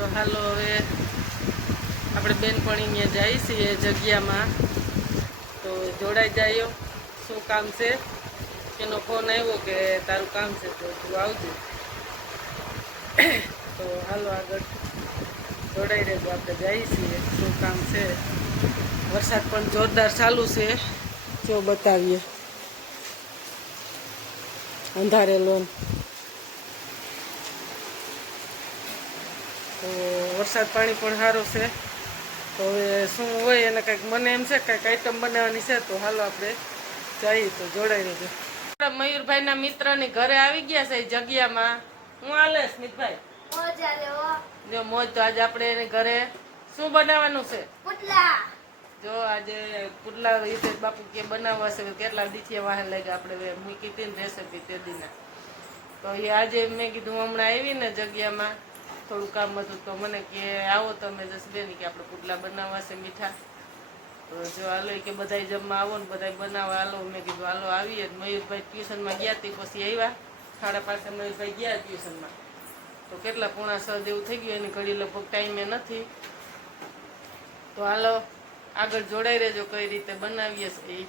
તો હાલો હવે આપણે બેનપણી ત્યાં જઈએ છીએ જગ્યામાં. તો જોડાઈ જાય શું કામ છે? એનો ફોન આવ્યો કે તારું કામ છે તો તું આવજો. તો હાલો આગળ. જોડાઈ રહેજો, આપણે જઈએ છીએ. શું કામ છે? વરસાદ પણ જોરદાર ચાલુ છે. જો બતાવીએ. અંધારેલો ને. તો વરસાદ પાણી પણ સારો છે. તો હવે શું હોય એને કંઈક મને એમ છે કંઈક આઈટમ બનાવવાની છે તો હાલો આપણે જઈએ તો જોડાઈ રહેજો. મયુરભાઈના મિત્રની ઘરે આવી ગયા છે જગ્યામાં. હું હાલે સ્મિતભાઈ? જો મોજ તો આજે આપણે એને ઘરે શું બનાવવાનું છે? જો આજે પુટલા રીતે બાપુ કે બનાવવા છે કેટલા દીથી વાહન લાગ્યા આપણે મૂકી હતી ને રેસીપી તે દીના. તો એ આજે મેં કીધું હમણાં આવી ને જગ્યામાં. થોડું કામ હતું તો મને કે આવો તમે જસબેન કે આપણે પુટલા બનાવવા છે મીઠા. તો જો હાલો કે બધાય જમવા આવો ને બધા બનાવવા હાલો. મેં કીધું, હાલો, આવીએ. મયુરભાઈ ટ્યુશનમાં ગયા તે પછી આવ્યા. સાડા પાસે મયુરભાઈ ગયા ટ્યુશનમાં. તો કેટલા પોણા સર જેવું થઈ ગયું, એની ઘડી લગભગ ટાઈમે નથી. તો હાલો, આગળ જોડાઈ રહેજો કઈ રીતે બનાવીએ છે એ.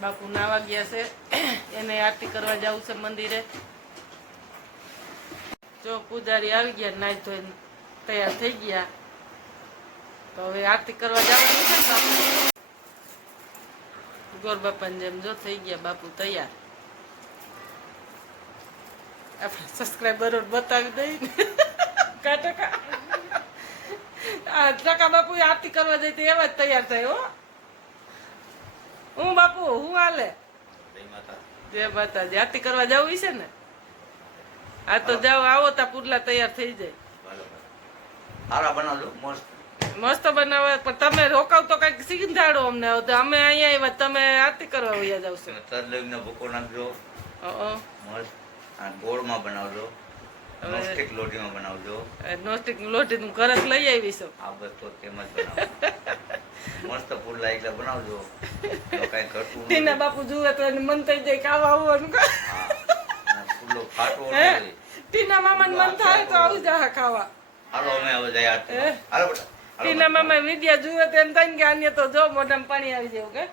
બાપુ નાવા ગયા છે. એને આરતી કરવા જવું છે મંદિરે. જો પૂજારી આવી ગયા નાઈ ધોઈને તૈયાર થઈ ગયા તો હવે આરતી કરવા જવાનું છે ને ગોર બાપાની જેમ જો થઈ ગયા બાપુ તૈયાર. આપણે સબસ્ક્રાઈબરો બતાવી દઈ. ને કા ટકા ટકા બાપુ આરતી કરવા જાય તો એવા જ તૈયાર થાય હો. હું બાપુ હું હાલે? જય માતાજી. આરતી કરવા જવું છે ને? આ તો જાઓ આવો તા પુડલા તૈયાર થઈ જાય. સારા બનાવજો મસ્ત. મસ્ત બનાવે પણ તમે રોકાવ તો કંઈક સીધાડો અમને અમે અહીંયા આવ્યા તમે આરતી કરવા વયા જાવ છો. તરલવીનો ભૂકો નાખજો. મસ્ત. આ ગોળમાં બનાવજો. નોસ્ટિક લોટીમાં બનાવજો. નોસ્ટિક લોટી નું ઘરે લઈ આવી છો. આ બધો તેમ જ બનાવો મસ્ત પુડલા એકલા બનાવજો. કઈ ઘટવું ટીના બાપુ જુએ તો મન થઈ જાય ખાવા આવવાનું પુડલો ફાટવો હે? નથી ટીના મામાને મન થાય તો આવી જા ખાવા. હાલો અમે હવે આરતી હે? હાલો બેટા. ટીના મામા વિદ્યા જુએ તો એમ થાય ને કે આને તો જો મોઢામાં પાણી આવી જાય કે?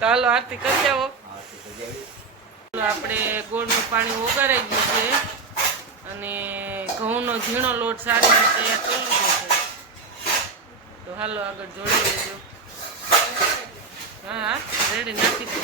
તો હાલો આરતી કરી આવો. આપણે ગોળનું પાણી ઓગારાઈ ગયું છે. અને ઘઉંનો ઝીણો લોટ સારી રીતે તૈયાર કરી લીધો છે. તો હાલો આગળ જોડી દેજો હા હા રેડી નાખી દો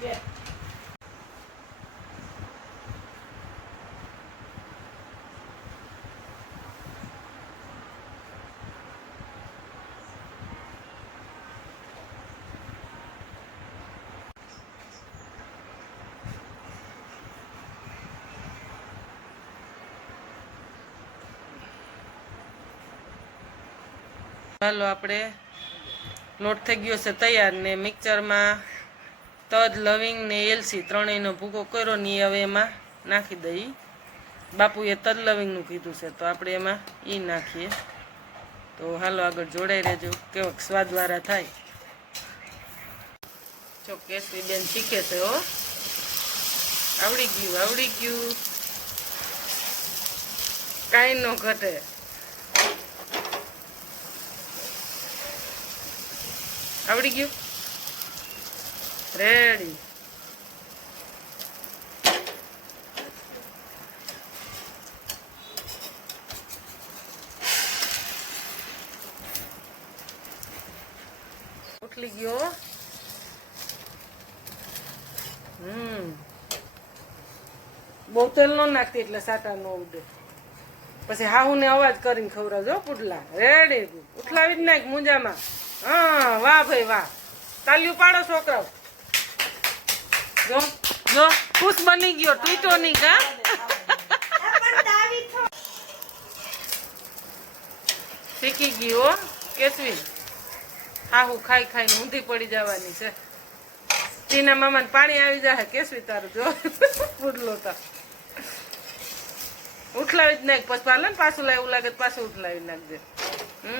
બે ચાલો આપણે લોટ થઈ ગયો છે તૈયાર ને મિક્સરમાં તજ, લવિંગ ને એલસી ત્રણેયનો ભૂકો કર્યો ને એ હવે એમાં નાખી દઈ. બાપુએ તજ, લવિંગનું કીધું છે, તો આપણે એમાં એ નાખીએ. તો હાલો આગળ જોડાઈ રહેજો કેવો સ્વાદવાળા થાય. જો કેસરી બેન શીખે છે, હો. આવડી ગયું આવડી ગયું. કાંઈ ન ઘટે. આવડી ગયું? રેડી ઉઠલી ગયો. હમ. બહુ તેલ ન નાખતી એટલે સાટા નો ઉડે. પછી હાહુ ને અવાજ કરીને ખવડાવજો પુડલા. રેડી ઉઠલાવી જ નાખ મુંજામાં. હા, વાહ ભાઈ, વાહ. તાલ્યું પાડો છોકરાઓ. જો જો, ખુશ બની ગયો તૂટો નહીં કા શીખી ગયો કેસવી હાહુ, ખાઈ, ખાઈને ઊંધી પડી જવાની છે. ટીના મામાને પાણી આવી જાય કેસવી તારું, જો. પૂરલો તો. ઉઠલાવી જ નાખ, પછી પાલે પાછું લાય, એવું લાગે પાછું ઉઠલાવી નાખજે. એ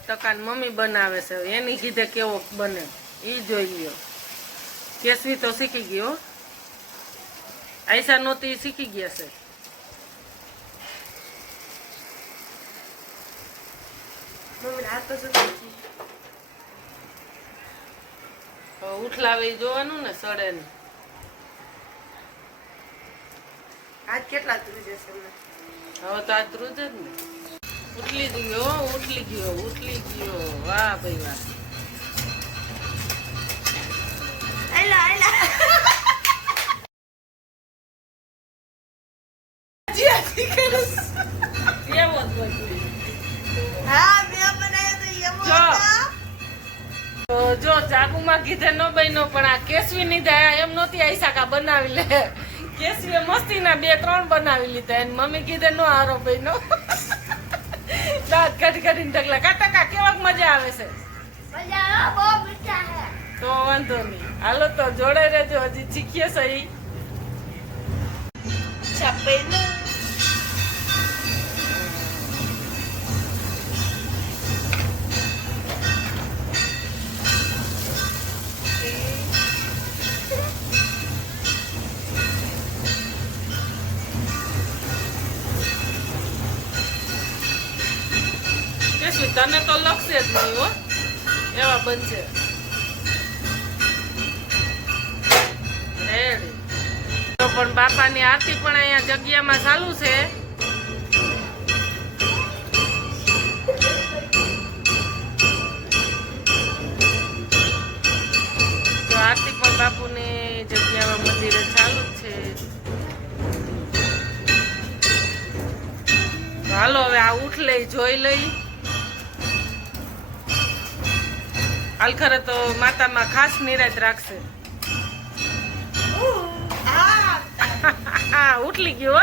ટકાન મમ્મી બનાવે છે એની કીધે કેવો બને. ઈ જોઈ લ્યો કેસવી તો શીખી ગયો આયસા નહોતી શીખી ગયા છે. ઉઠલાવે જોવાનું ને સડે ને આજ કેટલા તું જશે હવે તો આ ધ્રુજ જ ને. ગયો ઉઠલી ગયો ઉઠલી ગયો. વાહ ભાઈ વાહ. જ. ચાકુમાં કીધે ન બન્યો પણ આ કેસવી ની દયા એમ નહોતી શકા બનાવી લે. કેસવીએ મસ્તીના બે ત્રણ બનાવી લીધા. એને મમ્મી કીધે નો હારો નો દાંત કાઢી કાઢીને ઢગલા. કાટા કા કેવાક મજા આવે છે? મજા બહુ મીઠા હે તો વાંધો નહીં. હાલો તો જોડે રહેજો. હજી શીખીએ સહી છપેલું. બનશે. પણ બાપાની આરતી પણ અહીંયા જગ્યામાં ચાલુ છે. આરતી પણ બાપુની જગ્યામાં મંદિરે ચાલુ છે. હાલો હવે આ ઉઠ લઈ, જોઈ લઈ. આલખરે તો માતામાં ખાસ નિરાત રાખશે. ઉઠલી ગયો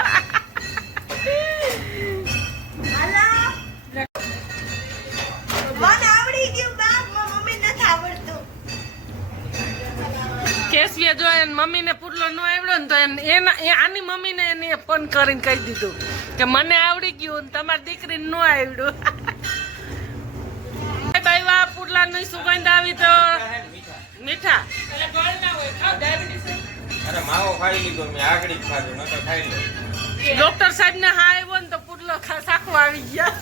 મમ્મી ને કેસવીએ જો એને મમ્મીને પુરલો ન આવડ્યો ને તો એને આની મમ્મીને એને ફોન કરીને કહી દીધું કે મને આવડી ગયું ને તમારી દીકરીને ન આવડ્યું. ભાઈ વાહ પુરલાની સુગંધ આવી તો મીઠા. અરે માવો ખાઈ લીધો મેં આગળી ખાધો નતો ખાઈ લો. ડોક્ટર સાહેબ ને હા આવ્યો ને તો પુડલો ખા- શાખવા આવી ગયા.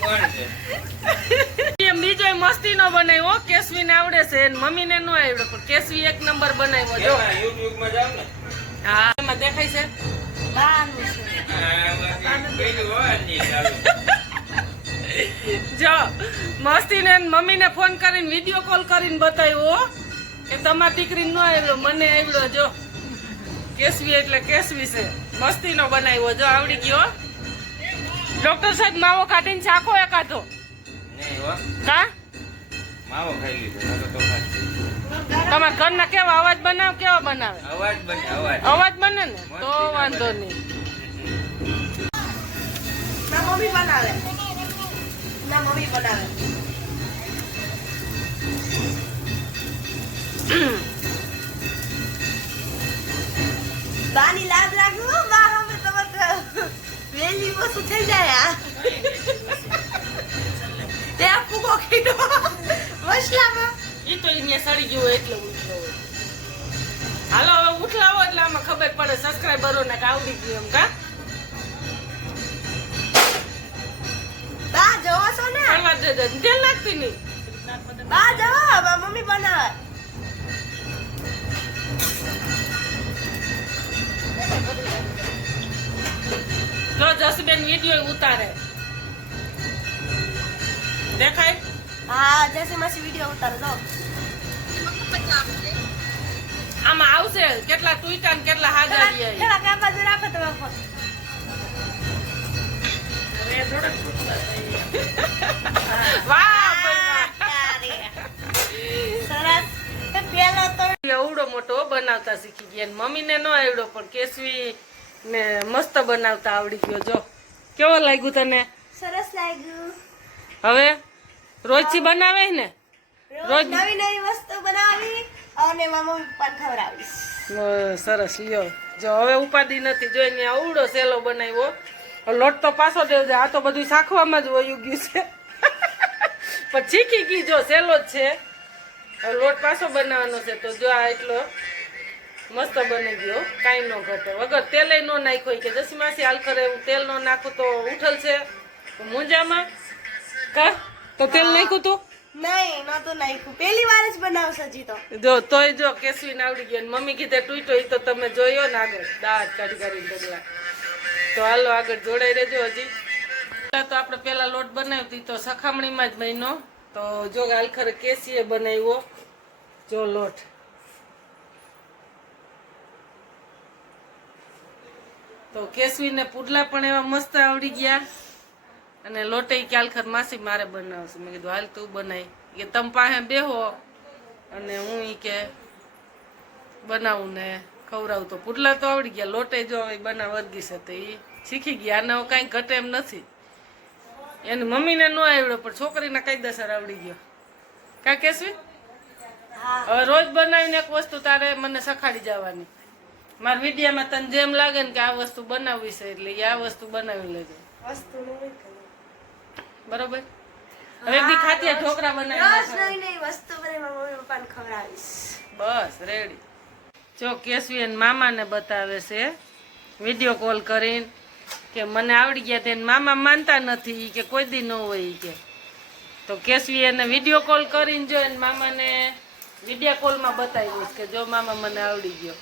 બીજો મસ્તી નો બનાવ્યો કેસવી ને આવડે છે મમ્મી ને નો આવડે પણ કેસવી એક નંબર બનાવ્યો જો. યુટ્યુબમાં જાવ ને? હા એમાં દેખાય છે. જો મસ્તીને મમ્મીને ફોન કરીને વીડિયો કોલ કરીને બતાવ્યો કે તમારી દીકરી નો આવ્યો મને આવ્યો જો. કેસવી એટલે કેસવી છે. મસ્તીનો બનાવ્યો જો આવડી ગયો. ડોક્ટર સાહેબ માવો કાઢીને ચાખો એકાદો. નહીં હો. કા? માવો ખાઈ લીધો તમારા ઘરના કેવા અવાજ બનાવ કેવા બનાવે? અવાજ બને અવાજ. અવાજ બને ને? તો વાંધો નહીં. મમ્મી બનાવે. ના મમ્મી બનાવે. બાની લાજ હો, બા હવે તમારે વેલી વસ્તુ થઈ જાય આ તે આ ફૂગો કીધો વસલામાં. એ તો અહીંયા સડી ગયું એટલે ઉઠલો હાલો હવે ઉઠલાવો એટલે આમાં ખબર પડે સબસ્ક્રાઈબરો ને આવડી ગયું એમ કા? છો ને? ધ્યાન લાગતી નહીં? બા જવો બા મમ્મી બનાવે. જો જસબેન વીડિયો ઉતારે. દેખાય? હા જસી માસી વીડિયો ઉતારો જો. આમાં આવશે. કેટલા ટુઈટા ને કેટલા હાજર કેટલા કાપા જો રાખો તમે ફોન. એવડો મોટો બનાવતા શીખી ગયા ને મમ્મીને ન આવડો પણ કેસવી ને મસ્ત બનાવતા આવડી ગયો. જો કેવો લાગ્યું તને? સરસ લાગ્યું. હવે રોજથી બનાવે ને? રોજ- નવી નવી વસ્તુ બનાવી અને મમ્મી પપ્પાને ખવડાવીશ સરસ લ્યો. જો હવે ઉપાધિ નથી જોઈને આવડો સેલો બનાવ્યો. લોટ તો પાછો દેવ આ તો બધું શાખવામાં જ વયું ગયું છે. પણ શીખી ગઈ જો સેલો જ છે. લોટ પાછો બનાવવાનો છે. તો જો આ એટલો મસ્ત બની ગયો. કાંઈ ન ઘટે. વગર તેલે નો નાખ્યો. કે જસી માસી હાલ કરે હું તેલ નો નાખું તો ઉઠલ છે. મુંજામાં કા? તો તેલ નાખ્યું તું? નહીં નતું નાખ્યું. પહેલી વાર જ બનાવશે તો. જો તોય જો કેસવીને આવડી ગયો. મમ્મી કીધે તૂટ્યો એ તો તમે જોયો ને આગળ. દાંત કાઢી કાઢી ડગલા તો હાલો આગળ જોડાઈ રહેજો હજી. પહેલા તો આપણે પેલા લોટ બનાવી હતી, તો સખામણીમાં જ મહિનો તો જો આલખર કેસીએ બનાવ્યો. જો લોટ. તો કેસવીને પુડલા પણ એવા મસ્ત આવડી ગયા. અને લોટે ક્યાલખર માસી મારે બનાવશે. મેં કીધું, હાલ તું બનાવી કે, તમ પાસે બેહો. અને હું કે, બનાવું ને. ખવડાવું તો પુટલા તો આવડી ગયા લોટે જો હવે બનાવ વર્ગી છે તો એ શીખી ગયા. આને કાંઈ ઘટે એમ નથી. એની મમ્મીને ન આવડ્યો પણ છોકરીને કાયદેસર આવડી ગયો. કા કેસવી હવે રોજ બનાવીને એક વસ્તુ તારે મને સખાડી જવાની. મારા વિડીયામાં તને જેમ લાગે ને કે આ વસ્તુ બનાવવી છે એટલે આ વસ્તુ બનાવી લેજો. બરોબર? હવે દી ખાટિયા ઢોકરા બનાવી બસ રેડી જો કેશવી એને મામાને બતાવે છે વીડિયો કોલ કરીને કે મને આવડી ગયા તેને મામા માનતા નથી કે કોઈ દી ન હોય કે. તો કેશવી એને વીડિયો કોલ કરીને જો એને મામાને વીડિયો કોલમાં બતાવ્યું કે જો મામા મને આવડી ગયો.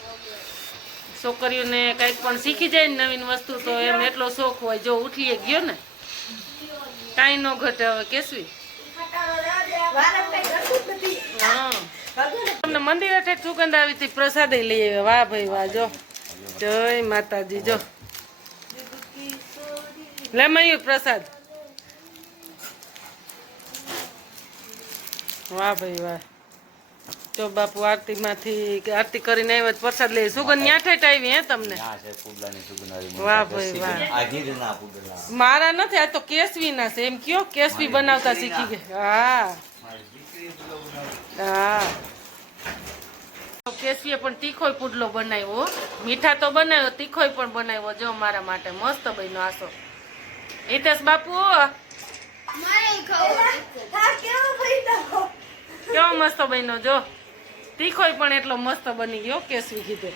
છોકરીઓને કંઈક પણ શીખી જાય ને નવીન વસ્તુ તો એમ એટલો શોખ હોય જો ઉઠીએ ગયો ને કાંઈ ન ઘટે હવે કેશવી. હા. તમને મંદિર ઠેક સુગંધ આવી હતી. પ્રસાદ લઈ આવ્યા. વાહ ભાઈ વાહ જો. જય માતાજી જો. લે મયુર પ્રસાદ. વાહ ભાઈ વાહ. જો બાપુ આરતી માંથી આરતી કરીને આવ્યા પ્રસાદ લઈ. સુગંધ ન્યાઠે આવી હે તમને? વાહ ભાઈ વાહ. મારા નથી આ તો કેસવી ના છે. એમ કયો? કેસવી બનાવતા શીખી ગયા. હા મારી દીકરી પુડલો બનાવે. હા. કેસવીએ પણ તીખોય પુડલો બનાવ્યો મીઠા તો બનાવ્યો તીખોય પણ બનાવ્યો જો મારા માટે મસ્ત બન્યો આસો હિતેશ બાપુ કેવો મસ્ત બન્યો જો. તીખોય પણ એટલો મસ્ત બની ગયો કેસવી કીધે.